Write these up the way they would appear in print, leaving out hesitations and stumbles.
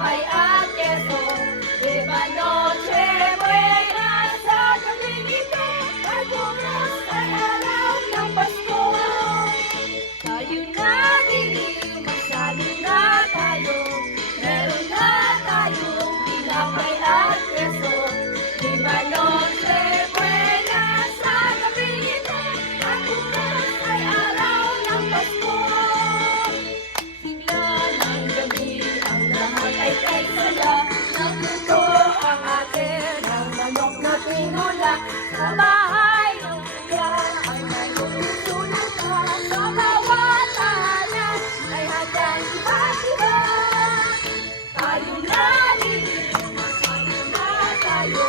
tinapay at keso. Viva Noche Buena sa gabing ito, at bukas ay araw ng Pasko. Tayo na diliw, magsalo na tayo, meron na tayong tinapay at keso. Viva Noche Buena sa gabing ito, at bukas ay araw ng Pasko. Sigla ng gabi, ang lahat ay kaisaya, nagluto ang atin ng manok na tinula. Sa bahay ng kuya ay nagsusulat na, sa bawat tahanan ay handang iba-iba. Tayo na diliw, magsalo na tayo,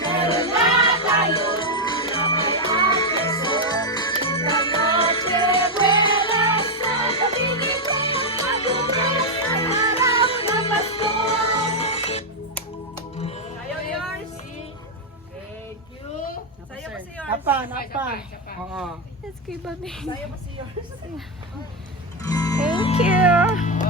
meron na tayong tinapay at keso. Viva Noche Buena sa gabing ito, at bukas ay araw ng Pasko. Sayo yours. Thank you. Sayo pa si yours. Napa, napa. Oo. Yes, kay Babi. Sayo pa si yours. Thank you.